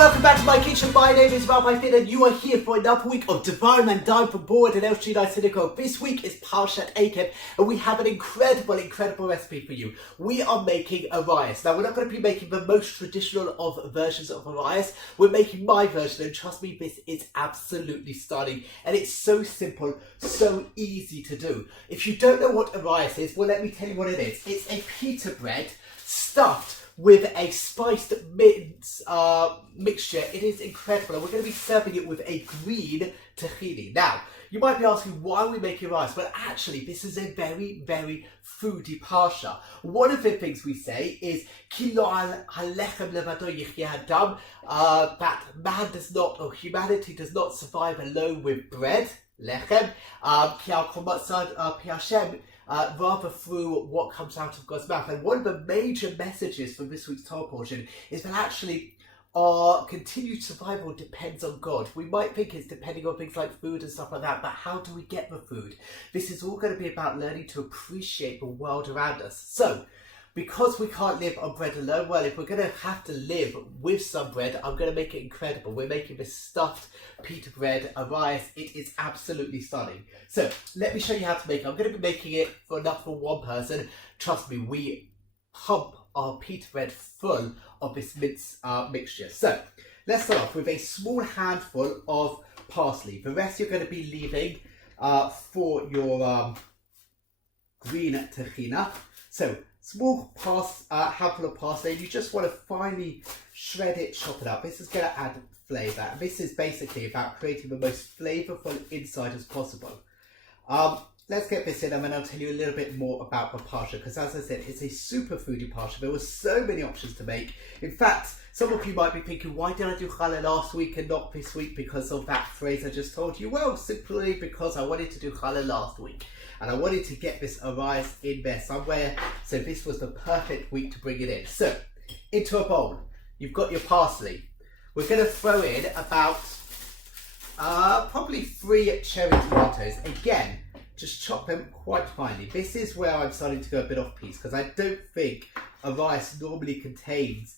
welcome back to my kitchen. My name is Rabbi Finn and you are here for another week of Devarim and Dine from Board and LG Synagogue. This week is Parshat Eikev and we have an incredible recipe for you. We are making Arayes. Now we're not going to be making the most traditional of versions of Arayes. We're making my version and trust me, this is absolutely stunning and it's so simple, so easy to do. If you don't know what Arayes is, well let me tell you what it is. It's a pita bread stuffed with a spiced mince mixture. It is incredible and we're going to be serving it with a green tahini. Now, you might be asking why are we making rice? Well actually this is a very foodie parsha. One of the things we say is Ki lo halechem levado yichyeh adam, that man does not, or humanity does not survive alone with bread, lechem, ki al kol matzad pi Hashem, rather through what comes out of God's mouth. And one of the major messages from this week's Torah portion is that actually our continued survival depends on God. We might think it's depending on things like food and stuff like that, but how do we get the food? This is all going to be about learning to appreciate the world around us. So, because we can't live on bread alone, well, if we're going to have to live with some bread, I'm going to make it incredible. We're making this stuffed pita bread, Arayes. It is absolutely stunning. So, let me show you how to make it. I'm going to be making it for enough for one person. Trust me, we pump our pita bread full of this mince mixture. So, let's start off with a small handful of parsley. The rest you're going to be leaving for your green tahina. So, small handful of parsley, and you just want to finely shred it, chop it up. This is going to add flavour. And this is basically about creating the most flavourful inside as possible. Let's get this in and then I'll tell you a little bit more about the parsha, because as I said, it's a super foodie parsha. There were so many options to make. In fact, some of you might be thinking, why did I do challah last week and not this week because of that phrase I just told you? Well, simply because I wanted to do challah last week. And I wanted to get this Arayes in there somewhere, so this was the perfect week to bring it in. So, into a bowl, you've got your parsley. We're going to throw in about probably 3 cherry tomatoes. Again, just chop them quite finely. This is where I'm starting to go a bit off piece, because I don't think Arayes normally contains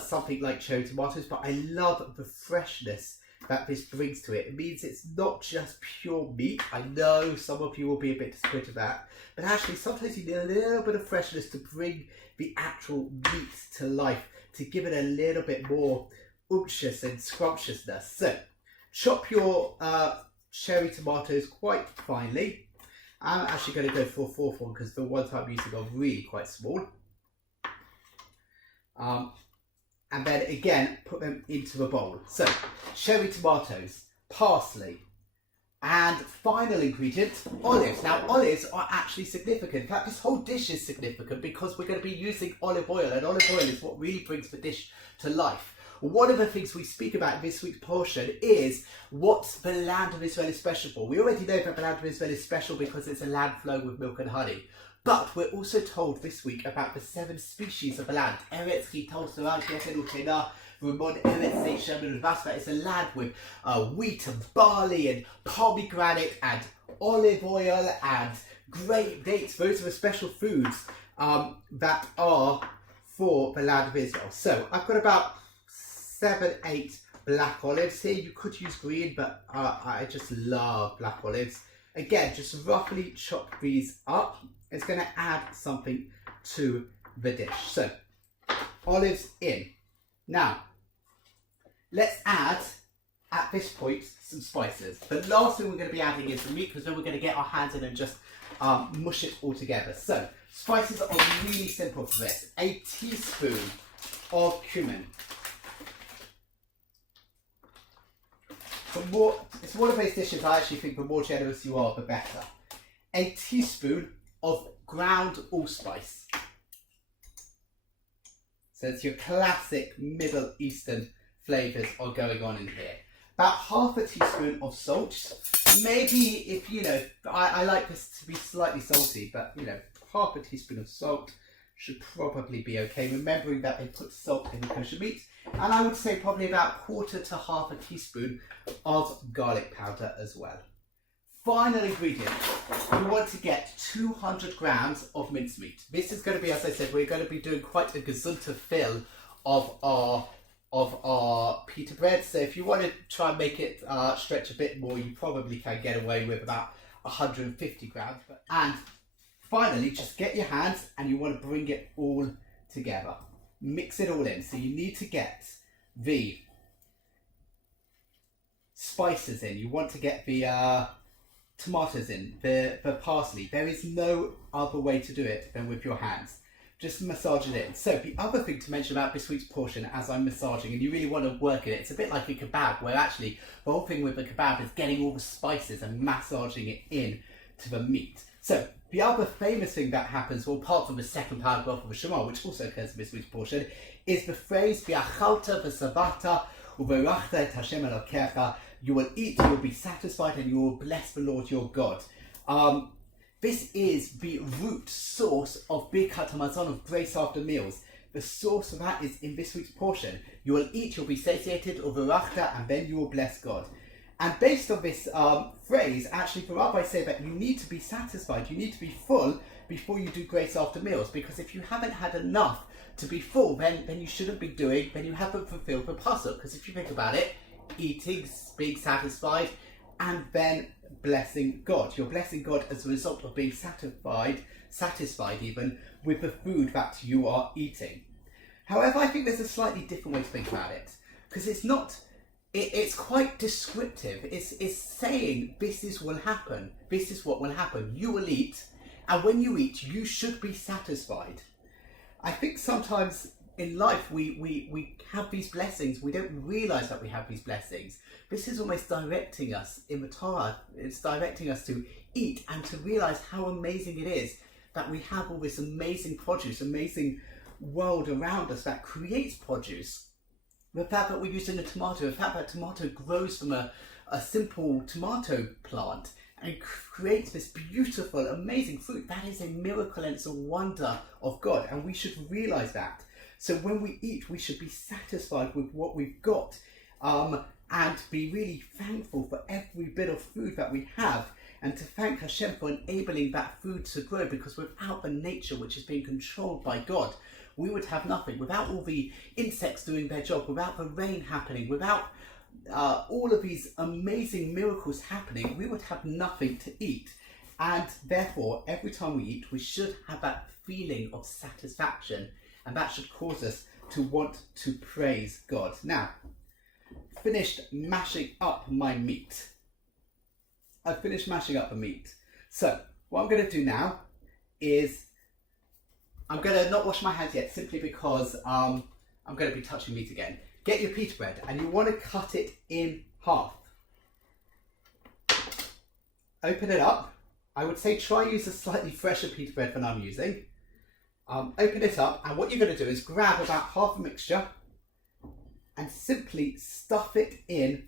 something like cherry tomatoes, but I love the freshness that this brings to it. It means it's not just pure meat. I know some of you will be a bit disappointed with that, but actually sometimes you need a little bit of freshness to bring the actual meat to life, to give it a little bit more umptious and scrumptiousness. So chop your cherry tomatoes quite finely. I'm actually going to go for a 4th one because the ones I'm using are really quite small. And then again, put them into a bowl. So, cherry tomatoes, parsley, and final ingredient, olives. Now, olives are actually significant. In fact, this whole dish is significant because we're going to be using olive oil, and olive oil is what really brings the dish to life. One of the things we speak about in this week's portion is what the land of Israel is special for. We already know that the land of Israel is special because it's a land flowing with milk and honey. But we're also told this week about the 7 species of the land. Eretz Chitol Sarag Yechen Utena Ramon Eretz Seishem and Vasva. It's a land with wheat and barley and pomegranate and olive oil and grape dates. Those are the special foods that are for the land of Israel. So I've got about 7-8 black olives here. You could use green, but I just love black olives. Again, just roughly chop these up. It's going to add something to the dish. So, olives in. Now, let's add, at this point, some spices. The last thing we're going to be adding is the meat, because then we're going to get our hands in and just mush it all together. So, spices are really simple for this. A teaspoon of cumin. It's one of those dishes I actually think the more generous you are, the better. A teaspoon of ground allspice. So it's your classic Middle Eastern flavours are going on in here. About half a teaspoon of salt. Maybe if, you know, I like this to be slightly salty, but, you know, half a teaspoon of salt should probably be okay. Remembering that they put salt in the kosher meat. And I would say probably about 1/4 to half a teaspoon of garlic powder as well. Final ingredient, we want to get 200 grams of mincemeat. This is going to be, as I said, we're going to be doing quite a gesunter fill of our of our pita bread. So if you want to try and make it stretch a bit more, you probably can get away with about 150 grams. And finally, just get your hands and you want to bring it all together. Mix it all in. So you need to get the spices in. You want to get the tomatoes in, the parsley. There is no other way to do it than with your hands. Just massage it in. So the other thing to mention about this week's portion, as I'm massaging, and you really want to work in it, it's a bit like a kebab, where actually the whole thing with the kebab is getting all the spices and massaging it in to the meat. So the other famous thing that happens, well, apart from the second paragraph of the Shema, which also occurs in this week's portion, is the phrase "V'achalta v'savata u'verachta et Hashem Elokecha." You will eat, you will be satisfied, and you will bless the Lord your God. This is the root source of Birkat Hamazon, of grace after meals. The source of that is in this week's portion. You will eat, you'll be satiated, u'verachta, and then you will bless God. And based on this phrase, actually the rabbis say that you need to be satisfied, you need to be full before you do grace after meals, because if you haven't had enough to be full, then you shouldn't be doing, then you haven't fulfilled the pasuk. Because if you think about it, eating, being satisfied, and then blessing God. You're blessing God as a result of being satisfied even with the food that you are eating. However, I think there's a slightly different way to think about it, because it's quite descriptive. It's saying this is what will happen. This is what will happen. You will eat, and when you eat, you should be satisfied. I think sometimes in life we have these blessings. We don't realise that we have these blessings. This is almost directing us in the Torah. It's directing us to eat and to realise how amazing it is that we have all this amazing produce, amazing world around us that creates produce. The fact that we're using a tomato, the fact that tomato grows from a simple tomato plant and creates this beautiful, amazing fruit, that is a miracle and it's a wonder of God, and we should realise that. So when we eat, we should be satisfied with what we've got and be really thankful for every bit of food that we have, and to thank Hashem for enabling that food to grow, because without the nature which is being controlled by God, we would have nothing. Without all the insects doing their job, without the rain happening, without all of these amazing miracles happening, we would have nothing to eat. And therefore, every time we eat, we should have that feeling of satisfaction, and that should cause us to want to praise God. Now, finished mashing up my meat. I've finished mashing up the meat. So, what I'm going to do now is I'm going to not wash my hands yet, simply because I'm going to be touching meat again. Get your pita bread, and you want to cut it in half. Open it up. I would say try use a slightly fresher pita bread than I'm using. Open it up, and what you're going to do is grab about half a mixture and simply stuff it in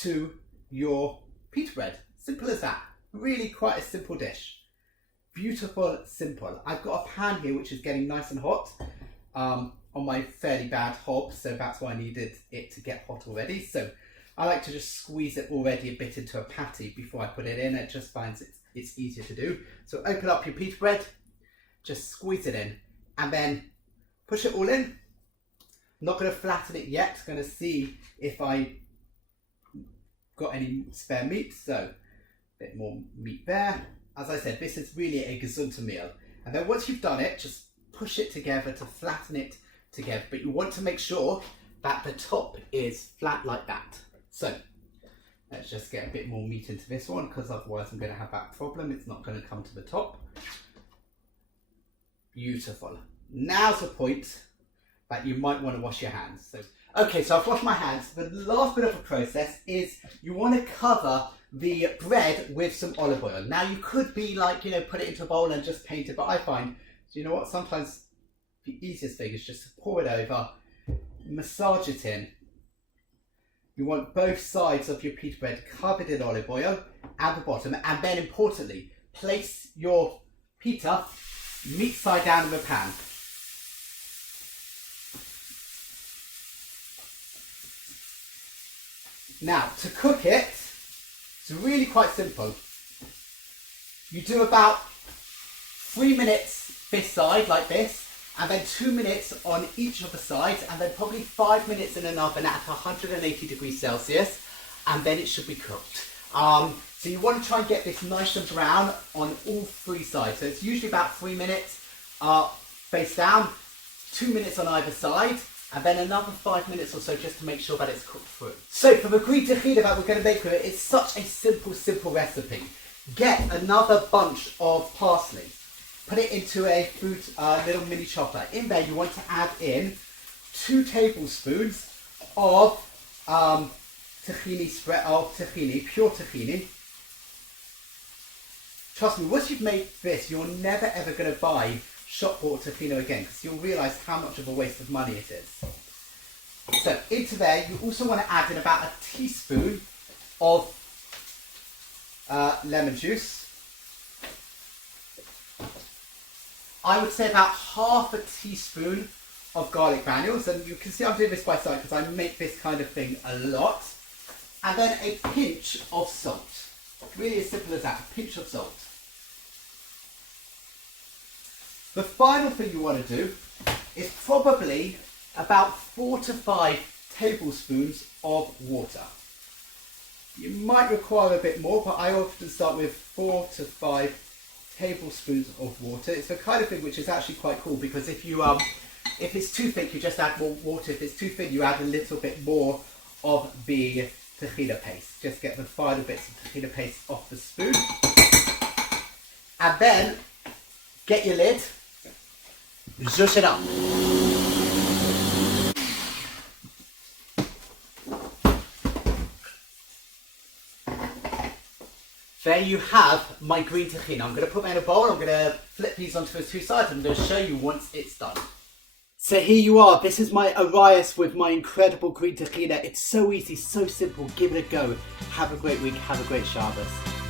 to your pita bread. Simple as that. Really quite a simple dish. Beautiful, simple. I've got a pan here which is getting nice and hot on my fairly bad hob, so that's why I needed it to get hot already. So I like to just squeeze it already a bit into a patty before I put it in. It just finds it's easier to do. So open up your pita bread, just squeeze it in, and then push it all in. I'm not going to flatten it yet. I'm going to see if I got any spare meat. So a bit more meat there. As I said, this is really a gesunter meal. And then once you've done it, just push it together to flatten it together. But you want to make sure that the top is flat like that. So let's just get a bit more meat into this one, because otherwise I'm going to have that problem. It's not going to come to the top. Beautiful. Now's the point that you might want to wash your hands. So, okay, so I've washed my hands. The last bit of the process is you want to cover the bread with some olive oil. Now you could be like, put it into a bowl and just paint it, but I find, do you know what, sometimes the easiest thing is just to pour it over, massage it in. You want both sides of your pita bread covered in olive oil at the bottom, and then importantly, place your pita meat side down in the pan. Now, to cook it, it's really quite simple. You do about 3 minutes this side, like this, and then 2 minutes on each of the sides, and then probably 5 minutes in an oven at 180 degrees Celsius, and then it should be cooked. So you want to try and get this nice and brown on all 3 sides. So it's usually about 3 minutes face down, 2 minutes on either side, and then another 5 minutes or so just to make sure that it's cooked through. So for the green tahini that we're going to make with it, it's such a simple recipe. Get another bunch of parsley. Put it into a little mini chopper. In there you want to add in 2 tablespoons of tahini spread, pure tahini. Trust me, once you've made this, you're never ever going to buy shop bought tahini again, because you'll realise how much of a waste of money it is. So into there, you also want to add in about a teaspoon of lemon juice. I would say about half a teaspoon of garlic granules, and you can see I'm doing this by sight because I make this kind of thing a lot. And then a pinch of salt. Really as simple as that, a pinch of salt. The final thing you want to do is probably about 4 to 5 tablespoons of water. You might require a bit more, but I often start with 4 to 5 tablespoons of water. It's the kind of thing which is actually quite cool, because if it's too thick, you just add more water. If it's too thin, you add a little bit more of the tahini paste. Just get the final bits of tahini paste off the spoon. And then get your lid, zhuzh it up. There you have my green tahini. I'm going to put them in a bowl. I'm going to flip these onto the 2 sides. I'm going to show you once it's done. So here you are. This is my Arayes with my incredible green tahini. It's so easy, so simple. Give it a go. Have a great week. Have a great Shabbos.